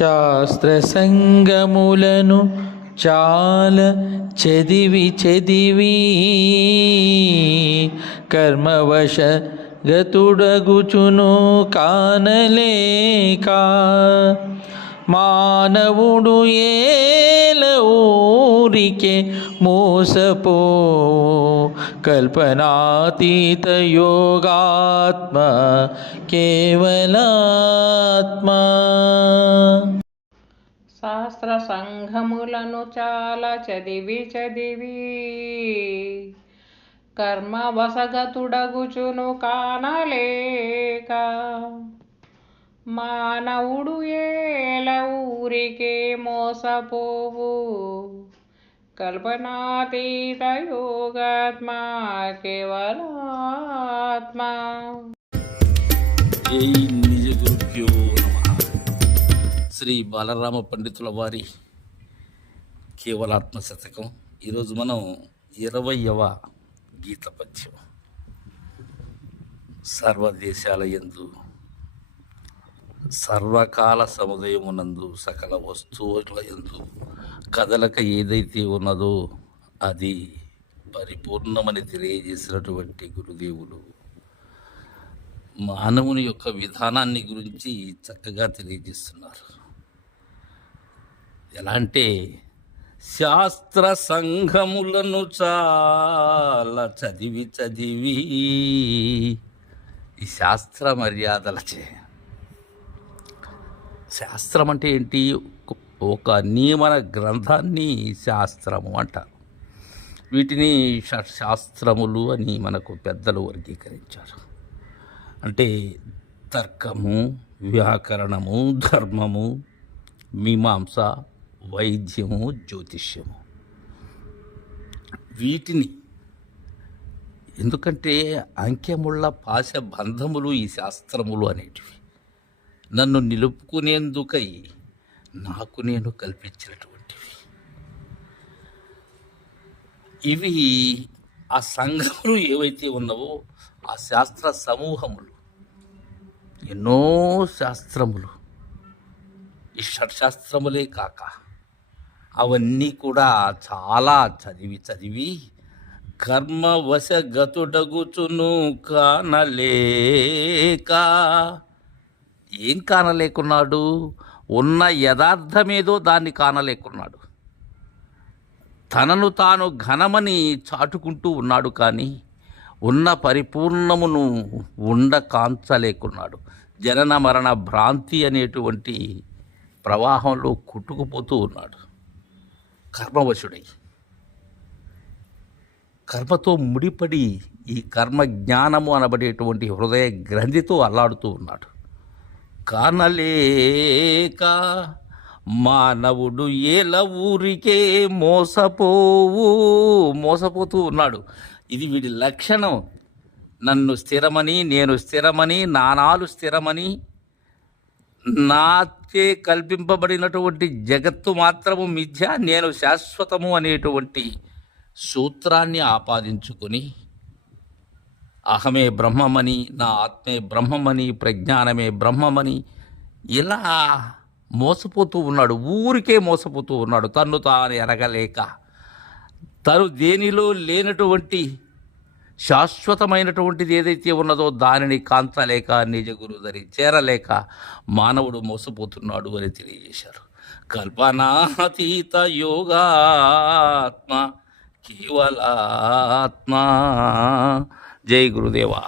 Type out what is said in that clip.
శాస్త్ర సంగములను చాలా చదివి చదివి కర్మవశ గతుడగుచును కానలేక మానవుడు ఏల ఊరికే మోసపో కల్పనాతీత యోగాత్మ కేవలాత్మ. శాస్త్ర సంఘములను చాలా చదివి చదివి కర్మ వసగతుడగుచును కానలేక మానవుడు ఏల ఊరికే మోసపోవు కల్పనాతీత యోగాత్మ కేవలాత్మ. నిజ గురుభ్యో నమః. శ్రీ బాలరామ పండితుల వారి కేవలాత్మ శతకం. ఈరోజు మనం 20వ గీత పద్యం. సర్వదేశాల యందు సర్వకాల సముదయమునందు సకల వస్తువుల యందు కదలక ఏదైతే ఉన్నదో అది పరిపూర్ణమని తెలియజేసినటువంటి గురుదేవులు మానవుని యొక్క విధానాన్ని గురించి చక్కగా తెలియజేస్తున్నారు. ఎలా అంటే శాస్త్ర సంఘములను చాలా చదివి చదివి ఈ శాస్త్ర మర్యాదలచే. శాస్త్రం అంటే ఏంటి? ఒక నియమన గ్రంథాన్ని శాస్త్రము అంటారు. వీటిని శాస్త్రములు అని మనకు పెద్దలు వర్గీకరించారు. అంటే తర్కము, వ్యాకరణము, ధర్మము, మీమాంస, వైద్యము, జ్యోతిష్యము. వీటిని ఎందుకంటే అంకెముళ్ళ పాశ బంధములు ఈ శాస్త్రములు అనేటివి నన్ను నిలుపుకునేందుకై నాకు నేను కల్పించినటువంటివి. ఇవి ఆ సంఘములు ఏవైతే ఉన్నావో ఆ శాస్త్ర సమూహములు, ఎన్నో శాస్త్రములు, ఈ షట్శాస్త్రములే కాక అవన్నీ కూడా చాలా చదివి చదివి కర్మవశ గతుడగుచును కానలేక. ఏం కానలేకున్నాడు? ఉన్న యథార్థమేదో దాన్ని కానలేకున్నాడు. తనను తాను ఘనమని చాటుకుంటూ ఉన్నాడు, కానీ ఉన్న పరిపూర్ణమును కాంచలేకున్నాడు. జనన మరణ భ్రాంతి అనేటువంటి ప్రవాహంలో కొట్టుకుపోతూ ఉన్నాడు. కర్మవశుడై కర్మతో ముడిపడి ఈ కర్మ జ్ఞానము అనబడేటువంటి హృదయ గ్రంథితో అల్లాడుతూ ఉన్నాడు. కానలేక మానవుడు ఏల ఊరికే మోసపోతూ ఉన్నాడు. ఇది వీడి లక్షణం. నన్ను స్థిరమని, నేను స్థిరమని, నానాలు స్థిరమని, నాచే కల్పింపబడినటువంటి జగత్తు మాత్రము మిథ్య, నేను శాశ్వతము అనేటువంటి సూత్రాన్ని ఆపాదించుకొని అహమే బ్రహ్మమని, నా ఆత్మే బ్రహ్మమని, ప్రజ్ఞానమే బ్రహ్మమని ఇలా మోసపోతూ ఉన్నాడు. ఊరికే మోసపోతూ ఉన్నాడు. తన్ను తాను ఎరగలేక, తను దేనిలో లేనటువంటి శాశ్వతమైనటువంటిది ఏదైతే ఉన్నదో దానిని కాంచలేక, నిజ గురుదరి చేరలేక మానవుడు మోసపోతున్నాడు అని తెలియజేశారు. కల్పనాతీత యోగాత్మ కేవలాత్మ. జై గురుదేవా.